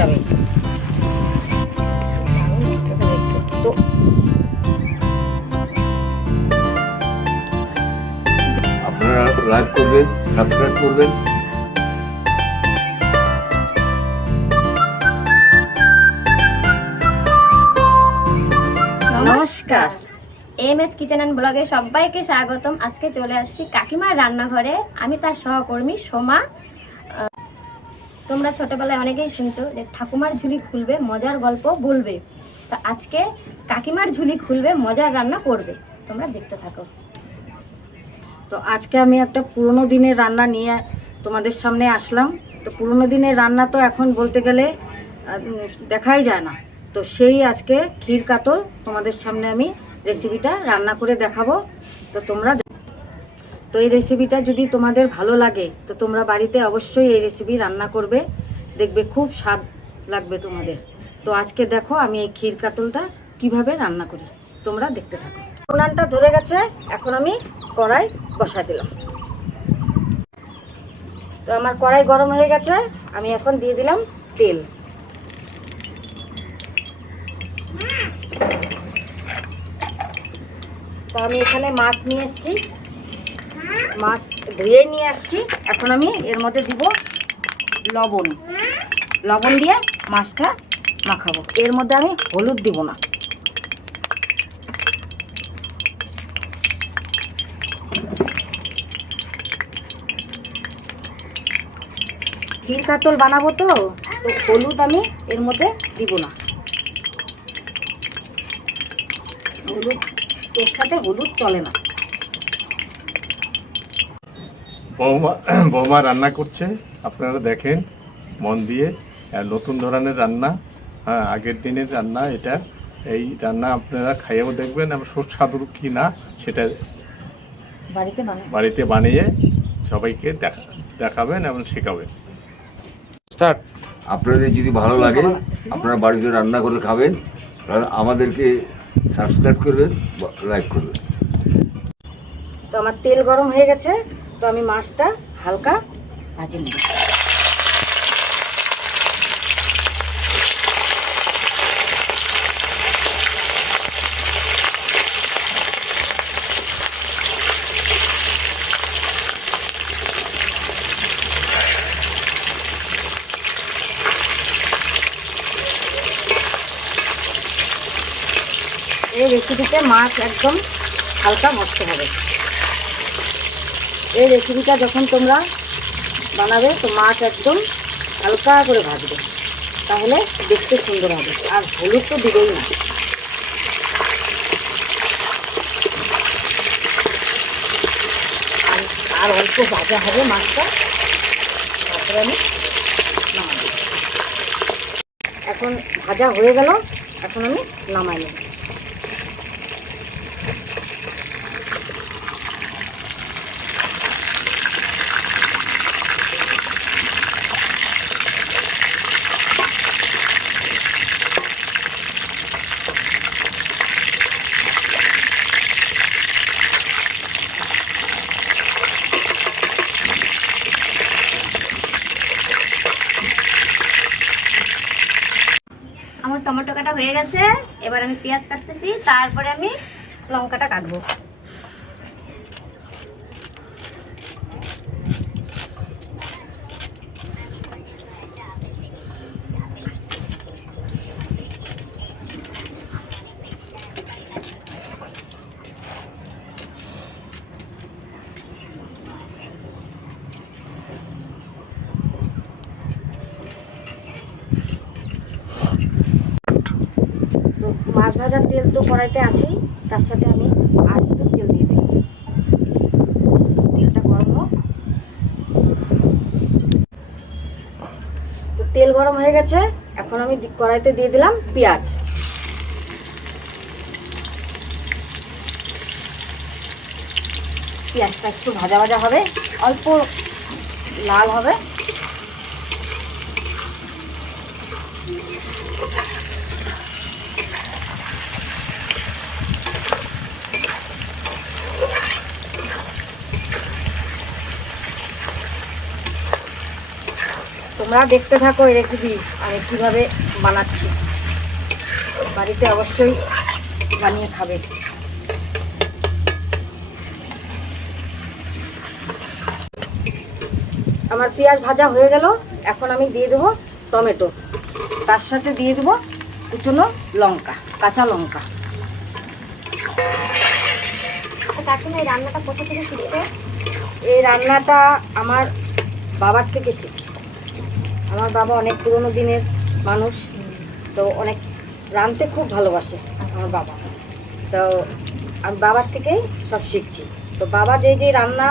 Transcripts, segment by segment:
যাবে। তো আপনারা লাইক করবেন, সাবস্ক্রাইব করবেন। নমস্কার, এমএস কিচেন অ্যান্ড ব্লগে সবাইকে স্বাগতম। আজকে চলে আসছি কাকিমার রান্নাঘরে। আমি তার সহকর্মী সোমা। তোমরা ছোটবেলায় অনেকেই শুনতো যে ঠাকুমার ঝুলি খুলবে, মজার গল্প বলবে। তা আজকে কাকিমার ঝুলি খুলবে, মজার রান্না করবে। তোমরা দেখতে থাকো। তো আজকে আমি একটা পুরনো দিনের রান্না নিয়ে তোমাদের সামনে আসলাম। তো পুরনো দিনের রান্না তো এখন বলতে গেলে দেখাই যায় না। তো সেই আজকে ক্ষীর কাতল তোমাদের সামনে আমি রেসিপিটা রান্না করে দেখাবো। তো এই রেসিপিটা যদি তোমাদের ভালো লাগে তো তোমরা বাড়িতে অবশ্যই এই রেসিপি রান্না করবে, দেখবে খুব স্বাদ লাগবে তোমাদের। তো আজকে দেখো আমি এই ক্ষীর কাতলটা কিভাবে রান্না করি, তোমরা দেখতে থাকো। উনানটা ধরে গেছে, এখন আমি কড়াই বসাই দিলাম। তো আমার কড়াই গরম হয়ে গেছে, আমি এখন দিয়ে দিলাম তেল। তো আমি এখানে মাছ নিয়ে এসেছি, মাছ ধুয়ে নিয়ে আসছি। এখন আমি এর মধ্যে দিব লবণ। লবণ দিয়ে মাছটা মাখাবো। এর মধ্যে আমি হলুদ দিব না। ক্ষীর কাতল বানাবো তো হলুদ আমি এর মধ্যে দিব না। হলুদ, এর সাথে হলুদ চলে না। বৌমা রান্না করছে, আপনারা দেখেন মন দিয়ে। নতুন ধরনের রান্না, হ্যাঁ, আগের দিনের রান্না এটা। এই রান্না আপনারা খাইয়েও দেখবেন এবং সুস্বাদু কি না সেটা বাড়িতে বানিয়ে সবাইকে দেখাবেন এবং শেখাবেন। স্টার্ট। আপনাদের যদি ভালো লাগে আপনারা বাড়িতে রান্না করে খাবেন, আমাদেরকে সাবস্ক্রাইব করবেন, লাইক করবেন। তো আমার তেল গরম হয়ে গেছে, তো আমি মাছটা হালকা ভাজে নেব। এই রেসিপিতে মাছ একদম হালকা ভাজতে হবে। এই রেসিপিটা যখন তোমরা বানাবে তো মাছ একদম হালকা করে ভাজবে, তাহলে দেখতে সুন্দর হবে। আর হলুদ তো দিবেই না। আর অল্প ভাজা হবে মাছটা, তারপরে আমি নামাবো। এখন ভাজা হয়ে গেল, এখন আমি নামাই নেব। আমার টমেটো কাটা হয়ে গেছে, এবার আমি পেঁয়াজ কাটতেছি, তারপরে আমি লঙ্কাটা কাটবো। তো মাছ ভাজার তেল তো কড়াইতে আছেই, তার সাথে আমি আর একটু তেল দিয়ে দিই। তেলটা গরম হোক। তো তেল গরম হয়ে গেছে, এখন আমি কড়াইতে দিয়ে দিলাম পেঁয়াজ। পেঁয়াজটা একটু ভাজা ভাজা হবে, অল্প লাল হবে। তো তোমরা দেখতে থাকো এই রেসিপি আমি কীভাবে বানাচ্ছি, বাড়িতে অবশ্যই বানিয়ে খাবে। আমার পেঁয়াজ ভাজা হয়ে গেল, এখন আমি দিয়ে দেবো টমেটো, তার সাথে দিয়ে দেবো কুচনো লঙ্কা, কাঁচা লঙ্কা। কাকিমা এই রান্নাটা কোথা থেকে শিখছে? এই রান্নাটা আমার বাবার থেকে শিখছি। আমার বাবা অনেক পুরনো দিনের মানুষ, তো অনেক রাঁধতে খুব ভালোবাসে আমার বাবা, তো আমি বাবার থেকেই সব শিখছি। তো বাবা যে যে রান্না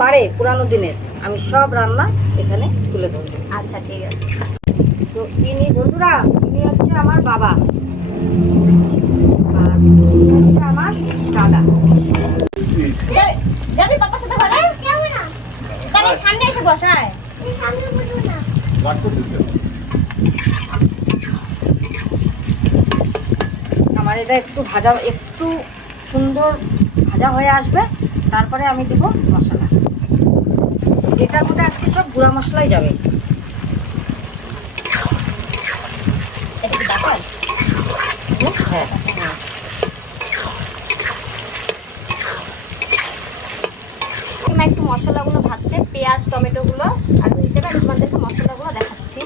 পারে পুরানো দিনের, আমি সব রান্না এখানে তুলে ধরবো। আচ্ছা ঠিক আছে। তো ইনি বন্ধুরা, ইনি হচ্ছে আমার বাবা আর ইনি হচ্ছে আমার দাদা। যাবি পাপার সাথে ঘরে? যাবো না। তাহলে সামনে এসে বসায়। সামনে বসবো না। আমার এটা একটু ভাজা, একটু সুন্দর ভাজা হয়ে আসবে, তারপরে আমি দেব মশলা। এটার মধ্যে আজকে সব গুঁড়া মশলাই যাবে। এটা কি বাটার? হ্যাঁ, কাকিমা একটু মশলাগুলো ভাজছে, পেঁয়াজ টমেটোগুলো, আর হিসেবে আমি তোমাদেরকে মশলাগুলো দেখাচ্ছি।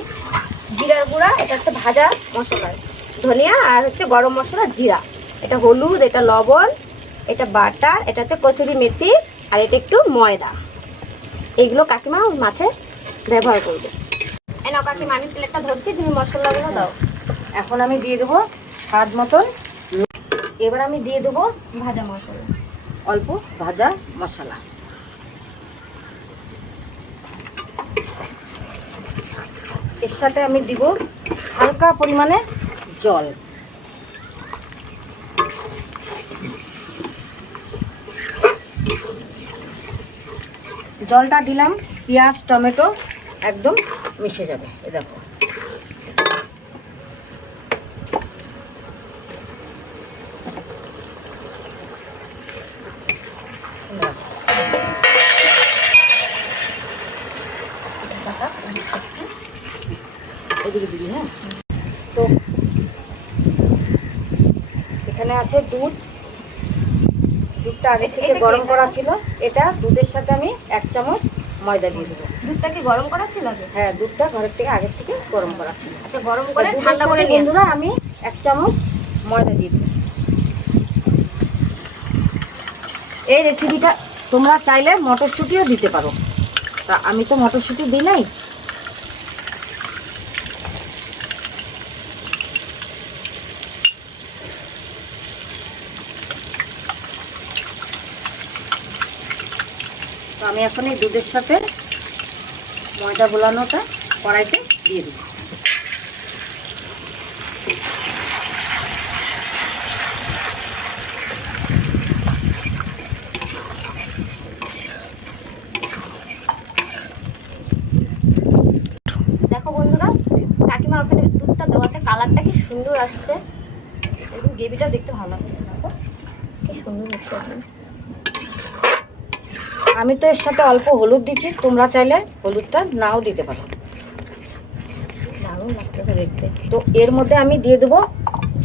জিরার গুঁড়া, এটা হচ্ছে ভাজা মশলা, ধনিয়া, আর হচ্ছে গরম মশলা, জিরা, এটা হলুদ, এটা লবণ, এটা বাটার, এটা হচ্ছে কসুরি মেথি, আর এটা একটু ময়দা। এইগুলো কাকিমা মাছে ব্যবহার করবে। এই নাও কাকিমা, আমি প্লেটটা ধরছি, তুমি মশলাগুলো দাও। এখন আমি দিয়ে দেবো স্বাদ মতন। এবার আমি দিয়ে দেবো ভাজা মশলা, অল্প ভাজা মশলা। এর সাথে আমি দিব হালকা পরিমাণে জল। জলটা দিলাম, পেঁয়াজ টমেটো একদম মিশে যাবে। এ দেখো, এদিকে দিবি। হ্যাঁ, তো এখানে আছে দুধ। দুধটা আগে থেকে এটা কি গরম এটা? করা ছিল। এটা দুধের সাথে আমি 1 চামচ ময়দা দিয়ে দেবো। দুধটা কি গরম করা ছিল আগে? হ্যাঁ, দুধটা ঘরের থেকে আগের থেকে গরম করা ছিল। আচ্ছা, গরম করে দুধের ঠান্ডা করে সাথে নিয়ে বন্ধুরা আমি 1 চামচ ময়দা দিয়ে দেবো। এই রেসিপিটা তোমরা চাইলে মটরশুঁটিও দিতে পারো, তা আমি তো মটরশুঁটি দিই নাই। তো আমি এখন এই দুধের সাথে ময়দা গোলানোটা কড়াইতে দিয়ে দেবো। দেখো বন্ধুরা, কাকিমা ওখানে দুধটা দেওয়াতে কালারটা কি সুন্দর আসছে, একদম গ্রেভিটা দেখতে ভালো লাগছে। দেখো কি সুন্দর হচ্ছে এখন। আমি তো এর সাথে অল্প হলুদ দিচ্ছি, তোমরা চাইলে হলুদটা নাও দিতে পারো। দারুণ লাগতেছে দেখতে। তো এর মধ্যে আমি দিয়ে দেবো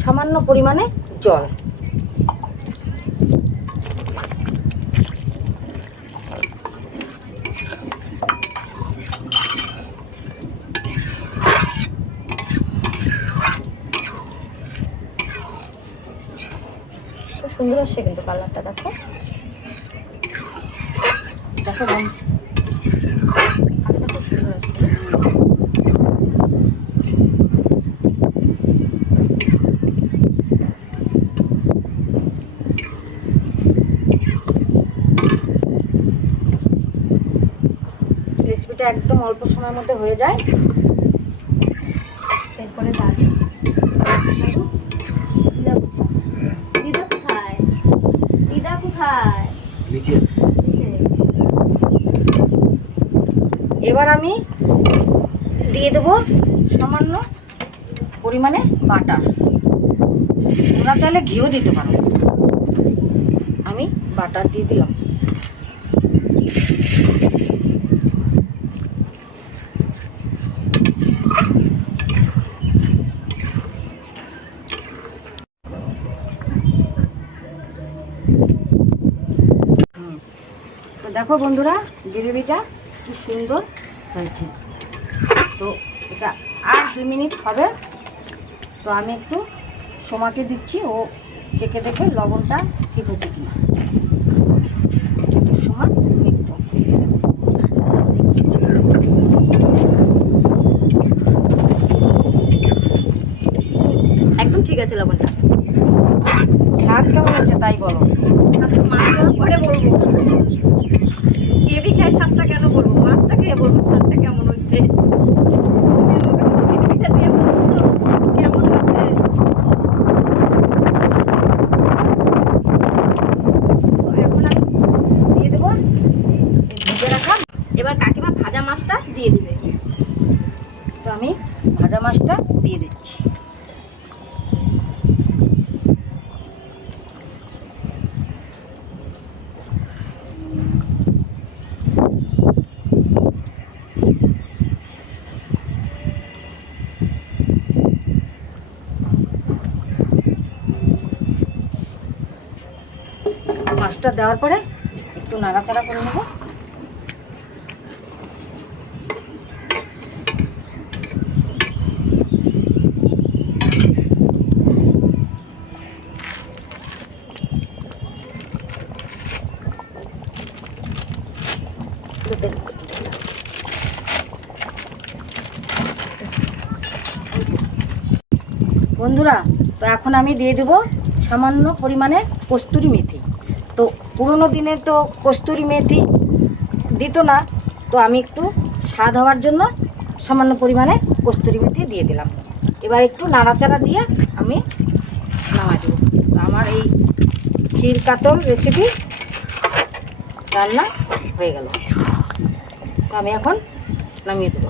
সামান্য পরিমাণে জল। খুব সুন্দর আসছে কিন্তু কালারটা, দেখো দেখো কালারটা খুব সুন্দর আসছে। রেসিপিটা একদম অল্প সময়ের মধ্যে হয়ে যায়। এরপরে দাদু, দিদা কোথায়? দিদা কোথায়? নিচে আছে। এবার আমি দিয়ে দেবো সামান্য পরিমাণে বাটার। তোমরা চাইলে ঘিও দিতে পারো, আমি বাটার দিয়ে দিলাম। দেখো বন্ধুরা, গ্রেভিটা কি সুন্দর হয়েছে। তো এটা আর 2 মিনিট হবে। তো আমি একটু সোমাকে দিচ্ছি, ও চেখে দেখে লবণটা ঠিক হচ্ছে কিনা। সোমা তুমি একটু একদম ঠিক আছে লবণটা। স্বাদ কেমন হচ্ছে তাই বলো। তারপর মাছটা পরে বলবো, গ্রেভি খেয়ে স্বাদটা কেন বলবো, মাছটা খেয়ে বলবো স্বাদটা কেমন হচ্ছে। গ্রেভিটা দিয়ে বলবো কেমন হচ্ছে। তো এখন আমি দিয়ে দেবো এই ভেজে রাখা। এবার কাকিমা ভাজা মাছটা দিয়ে দিবে। তো আমি ভাজা মাছটা দিয়ে দিচ্ছি। মাছটা দেওয়ার পরে একটু নাড়াচাড়া করে নেব। বন্ধুরা, তো এখন আমি দিয়ে দেব সামান্য পরিমাণে কস্তুরি মেথি। তো পুরোনো দিনের তো কস্তুরি মেথি দিত না, তো আমি একটু স্বাদ হওয়ার জন্য সামান্য পরিমাণে কস্তুরি মেথি দিয়ে দিলাম। এবার একটু নাড়াচাড়া দিয়ে আমি নামাই দেবো। তো আমার এই ক্ষীর কাতল রেসিপি রান্না হয়ে গেল। তো আমি এখন নামিয়ে দেবো।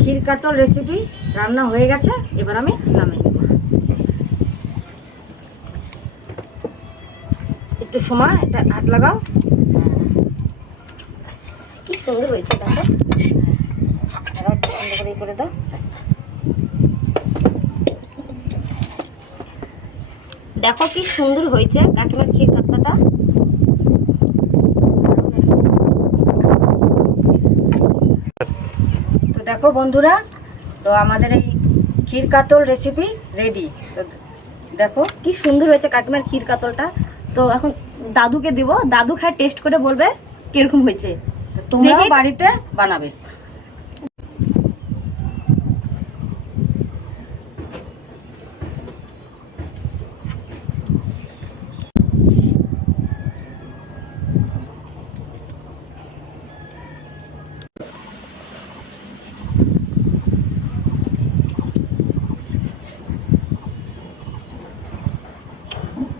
ক্ষীর কাতল রেসিপি রান্না হয়ে গেছে, এবার আমি নামিয়ে দেবো। একটু সময় এটা হাত লাগাও। কি সুন্দর হয়েছে দেখো। এবার একটু সুন্দর করে করে দাও। দেখো কি সুন্দর হয়েছে কাকিমার ক্ষীর কাতলাটা। তো দেখো বন্ধুরা, তো আমাদের এই ক্ষীর কাতল রেসিপি রেডি। তো দেখো কি সুন্দর হয়েছে কাকিমার ক্ষীর কাতলটা। তো এখন দাদুকে দিব, দাদু খায় টেস্ট করে বলবে কিরকম হয়েছে। তো তোমরাও দেখি। বাড়িতে বানাবে।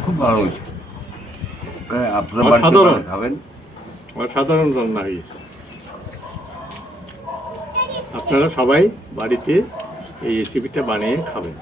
খুব ভালো হয়েছে। হ্যাঁ, আপনারা বাড়িতে অসাধারণ। বানিয়ে খাবেন। অসাধারণ রান্না হয়েছে। আপনারা সবাই বাড়িতে এই রেসিপিটা বানিয়ে খাবেন।